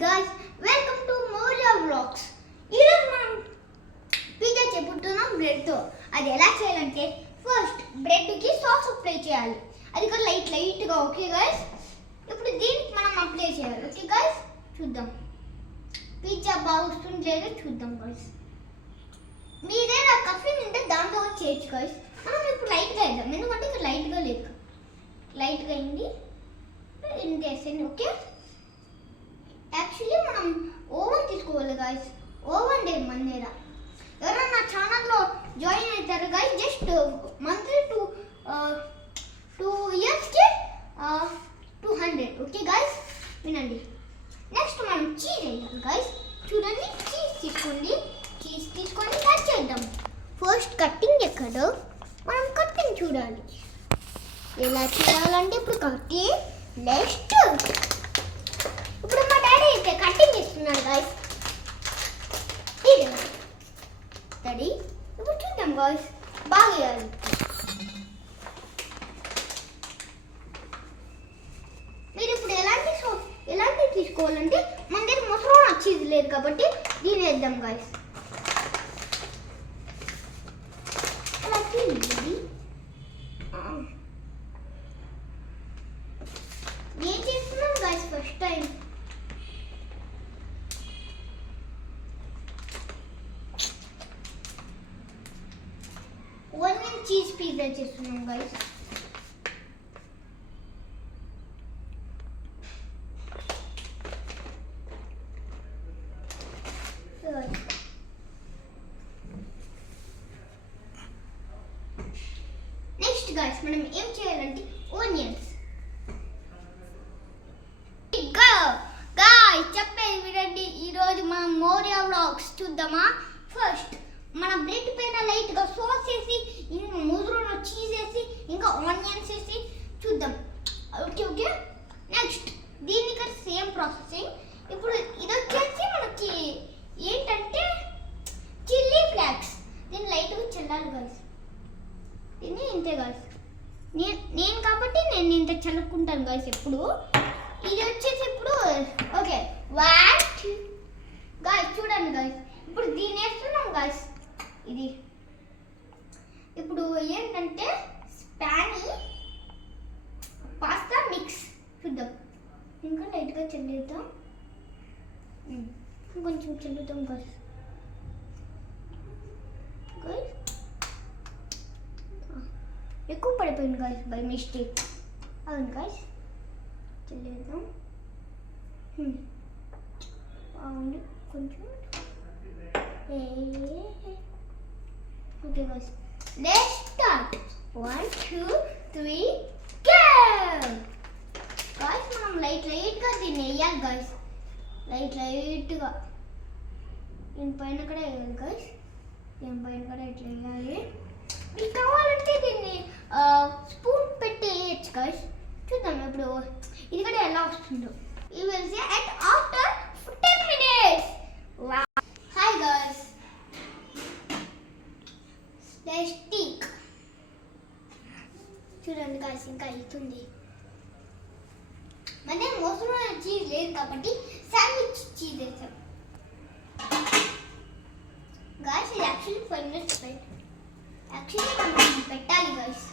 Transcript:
guys, welcome to Moria Vlogs. ఈరోజు మనం pizza చెప్పుతున్నాం బ్రెడ్తో. అది ఎలా చేయాలంటే ఫస్ట్ బ్రెడ్కి సాస్ అప్లై చేయాలి. అది కూడా లైట్గా. ఓకే గైస్, ఇప్పుడు దీనికి మనం అప్లై చేయాలి. ఓకే గైస్, చూద్దాం పిజ్జా బాగా వస్తుంది లేదో చూద్దాం గైస్. మీదేనా కఫీన్ ఉంటే దాంట్లో చేయొచ్చు గైస్. మనం ఇప్పుడు లైట్గా వేద్దాం, ఎందుకంటే ఇక్కడ లైట్గా లేదు. లైట్గా అయింది ఇంత వేసేయండి. ఓకే, యాక్చువల్లీ మనం ఓవెన్ తీసుకోవాలి గైస్. ఓవెన్ లేదు మన దగ్గర. ఎవరైనా నా ఛానల్లో జాయిన్ అవుతారు గైస్. జస్ట్ మంత్లీ 2 ఇయర్స్కి 200. ఓకే గైస్, వినండి. నెక్స్ట్ మనం చీజ్ వేయాలి గైస్. చూడండి, చీజ్ తీసుకోండి. చీజ్ తీసుకొని కట్ చేద్దాం. ఫస్ట్ కట్టింగ్ ఎక్కడో మనం కట్టింగ్ చూడాలి. ఎలా చేయాలంటే ఇప్పుడు కట్టింగ్ నెక్స్ట్. ఇప్పుడు మా డాడీ అయితే కటింగ్ ఇస్తున్నాడు గైస్. డాడీ ఇప్పుడు చూద్దాం గైస్, బాగా వేయాలి. మీరు ఇప్పుడు ఎలాంటి తీసుకోవాలంటే మన దగ్గర మొసరోనా చీజ్ లేదు కాబట్టి దీని వేద్దాం గైస్. అలా తీయండి. ఏం చేస్తున్నాం guys first time. Onion cheese pizza చేస్తున్నాం గైస్. నెక్స్ట్ గైస్ మనం ఏం చేయాలంటే ఆనియన్స్. చెప్పేది వినండి. ఈరోజు మనం మోరియా వ్లాగ్స్ చూద్దామా. ఫస్ట్ మన బ్రెడ్ పైన లైట్గా సాస్ వేసి, ఇంకా మొజరోలా చీజ్ వేసి, ఇంకా ఆనియన్స్ వేసి చూద్దాం. Okay okay. నెక్స్ట్ దీనికి సేమ్ ప్రాసెసింగ్. ఇప్పుడు ఇది వచ్చేసి మనకి ఏంటంటే చిల్లీ ఫ్లేక్స్. దీన్ని లైట్గా చల్లాలి గైస్. దీన్ని ఇంతే గైస్. నేను కాబట్టి నేను ఇంత చల్లుకుంటాను గైస్ ఎప్పుడు. ఇది వచ్చేసి ఇప్పుడు ఓకే వాట్ గైస్ చూడండి గైస్. ఇప్పుడు దీన్ని వేస్తున్నాం గైస్. ఇది ఇప్పుడు ఏంటంటే స్పానీ పాస్తా మిక్స్. చూద్దాం, ఇంకా లైట్గా చల్లుద్దాం. కొంచెం చల్లుద్దాం గైస్. గైస్ ఎక్కువ పడిపోయింది గైస్ బై మిస్టేక్. అవును గైస్, చల్లేద్దాం. బాగుంది కొంచెం. Okay guys, let's start. 1 2 3 go guys. మనం లైట్గా దీన్ని వేయాలి గైస్. లైట్గా దీనిపైన కూడా వేయాలి గైస్. దీనిపైన కూడా ఇట్లా వేయాలి. మీకు కావాలంటే దీన్ని స్పూన్ పెట్టి వేయచ్చు గైస్. చూద్దాం ఇప్పుడు ఇది కూడా ఎలా వస్తుందో. You will see it after 10 minutes. Hi guys, let's stick. చూడండి గైస్, ఇంకా అవుతుంది. మన మొసరోలా చీజ్ లేదు కాబట్టి శాండ్విచ్ చీజ్ వేసాం గైస్. ఇది యాక్చువల్లీ 5 minutes యాక్చువల్లీ మనం పెట్టాలి గైస్.